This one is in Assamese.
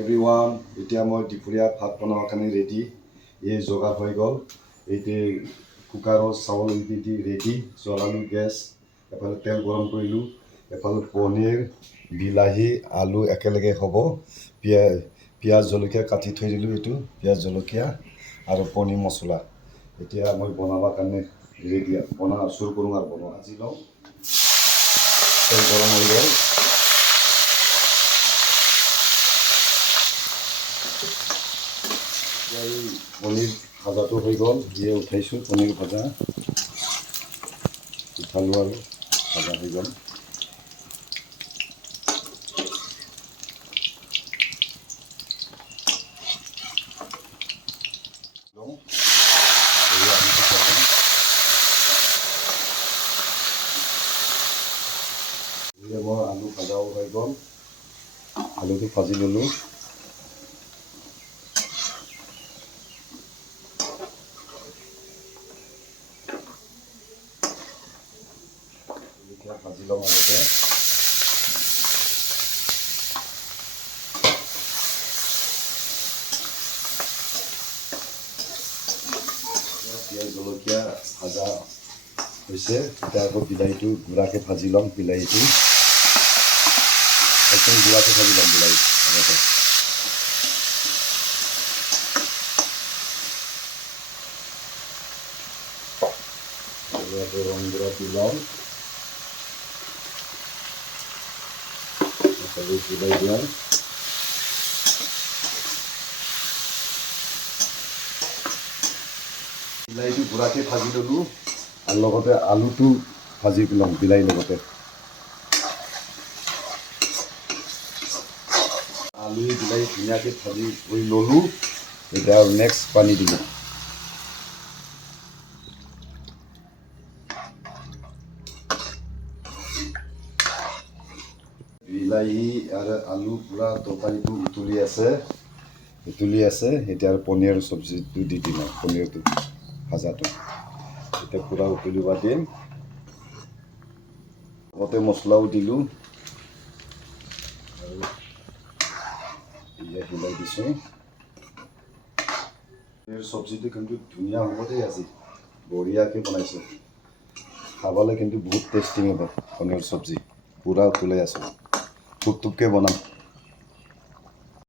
এভৰিৱান, এতিয়া মই দুপৰীয়া ভাত বনোৱাৰ কাৰণে ৰেডি। এই যোগাৰ হৈ গ'ল। এতিয়া কুকাৰৰ চাউল দি ৰেডি। জ্বলালোঁ গেছ, এফালে তেল গৰম কৰিলোঁ, এফালে পনীৰ, বিলাহী, আলু একেলগে হ'ব। পিঁয়াজ জলকীয়া কাটি থৈ দিলোঁ, এইটো পিঁয়াজ জলকীয়া আৰু পনীৰ মছলা। এতিয়া মই বনাবৰ কাৰণে ৰেডি, চুৰ কৰোঁ আৰু বনোৱা আজি লওঁ। তেল গৰম হৈ গ'ল। এই পনীৰ ভাজাটো হৈ গ'ল, দিয়ে উঠাইছোঁ। পনীৰ ভাজা উঠালোঁ আৰু ভাজা হৈ গ'ল। মই আলু ভাজাও হৈ গ'ল, আলুটো ভাজি ল'লোঁ। ভাজি ল'ম আগতে। পিঁয়াজ জলকীয়া ভাজা হৈছে, এতিয়া আকৌ বিলাহীটো গুড়াকৈ ভাজি ল'ম। বিলাহীটো একদম গুড়াকৈ ভাজি ল'ম বিলাহী আগতে। ৰং গুড়া দি ল'ম, বিলাহী দিয়াম। বিলাহীটো গুড়াকৈ ভাজি ল'লোঁ আৰু লগতে আলুটো ভাজি ল'ম বিলাহীৰ লগতে। আলু বিলাহী ধুনীয়াকৈ ভাজি কৰি ল'লোঁ। এতিয়া আৰু নেক্সট পানী দিলোঁ। বিলাহী আৰু আলু পূৰা তৰকাৰীটো উতলি আছে। এতিয়া আৰু পনীৰ আৰু চব্জিটো দি দিম আৰু পনীৰটো ভাজাটো এতিয়া পূৰা উতলিব দিম। লগতে মছলাও দিলোঁ আৰু হিলাই দিছোঁ। চব্জিটো কিন্তু ধুনীয়া হ'ব দেই, আজি বঢ়িয়াকৈ বনাইছোঁ। খাবলৈ কিন্তু বহুত টেষ্টি হ'ব। পনীৰ চব্জি পূৰা উতলাই আছোঁ, টুপ টুপকৈ বনাম।